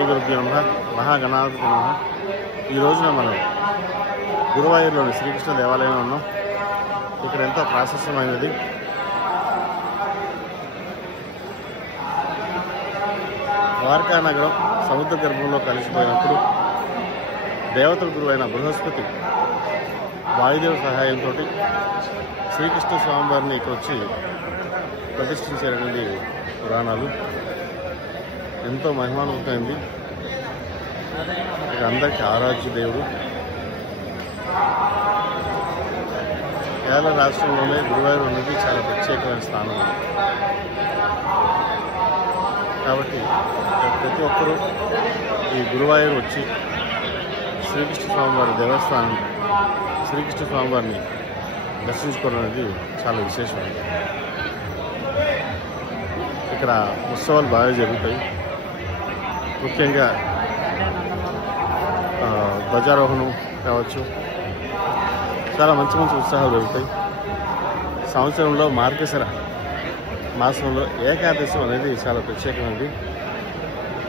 గురుభ్యో నమః మహాగణాధిపతి నమః. ఈ రోజున మనం గురువాయూరులోని శ్రీకృష్ణ దేవాలయంలో ఉన్నాం. ఇక్కడ ఎంతో ప్రాశస్త్యమైనది. ద్వారకా నగరం సముద్ర గర్భంలో కలిసిపోయినప్పుడు దేవతల గురువైన బృహస్పతి వాయుదేవ సహాయంతో శ్రీకృష్ణ స్వామివారిని ఇక్కడ వచ్చి ప్రతిష్ఠించేటువంటి పురాణాలు. ఎంతో మహిమాన్వితమైంది. ఇక అందరికీ ఆరాధ్య దేవుడు. కేరళ రాష్ట్రంలోనే గురువాయూరు అనేది చాలా ప్రత్యేకమైన స్థానం. కాబట్టి ప్రతి ఒక్కరూ ఈ గురువాయూరు వచ్చి శ్రీకృష్ణ స్వామివారి దేవస్థానం శ్రీకృష్ణ స్వామివారిని దర్శించుకోవడం అనేది చాలా విశేషమైనది. ఇక్కడ ఉత్సవాలు బాగా జరుగుతాయి. ముఖ్యంగా ధ్వజారోహణం కావచ్చు, చాలా మంచి మంచి ఉత్సాహాలు జరుగుతాయి. సంవత్సరంలో మార్గశిర మాసంలో ఏకాదశి అనేది చాలా ప్రత్యేకమైనది.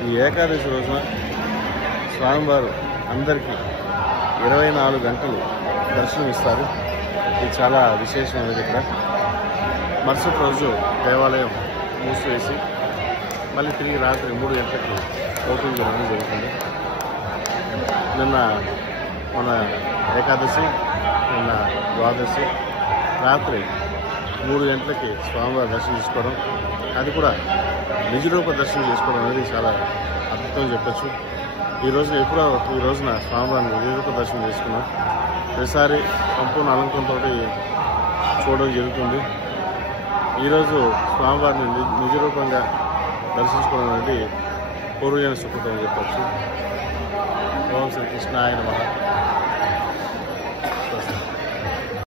ఈ ఏకాదశి రోజున స్వామివారు అందరికీ 24 గంటలు దర్శనం ఇస్తారు. ఇది చాలా విశేషమైనది. ఇక్కడ మరుసటి రోజు దేవాలయం మూసివేసి మళ్ళీ తిరిగి రాత్రి 3 గంటలకు ఓపెన్ చేయడం జరుగుతుంది. మన ఏకాదశి, నిన్న ద్వాదశి రాత్రి 3 గంటలకి స్వామివారి దర్శనం చేసుకోవడం, అది కూడా నిజరూప దర్శనం చేసుకోవడం అనేది చాలా అద్భుతం చెప్పచ్చు. ఈ రోజున స్వామివారిని నిజరూప దర్శనం చేసుకున్నాం. ప్రతిసారి సంపూర్ణ అలంకరణతో చూడడం జరుగుతుంది. ఈరోజు స్వామివారిని నిజరూపంగా దర్శించుకోవడం అనేది పూర్వజన సుకృతం చెప్పచ్చు. ఓం శ్రీ కృష్ణాయ నమః.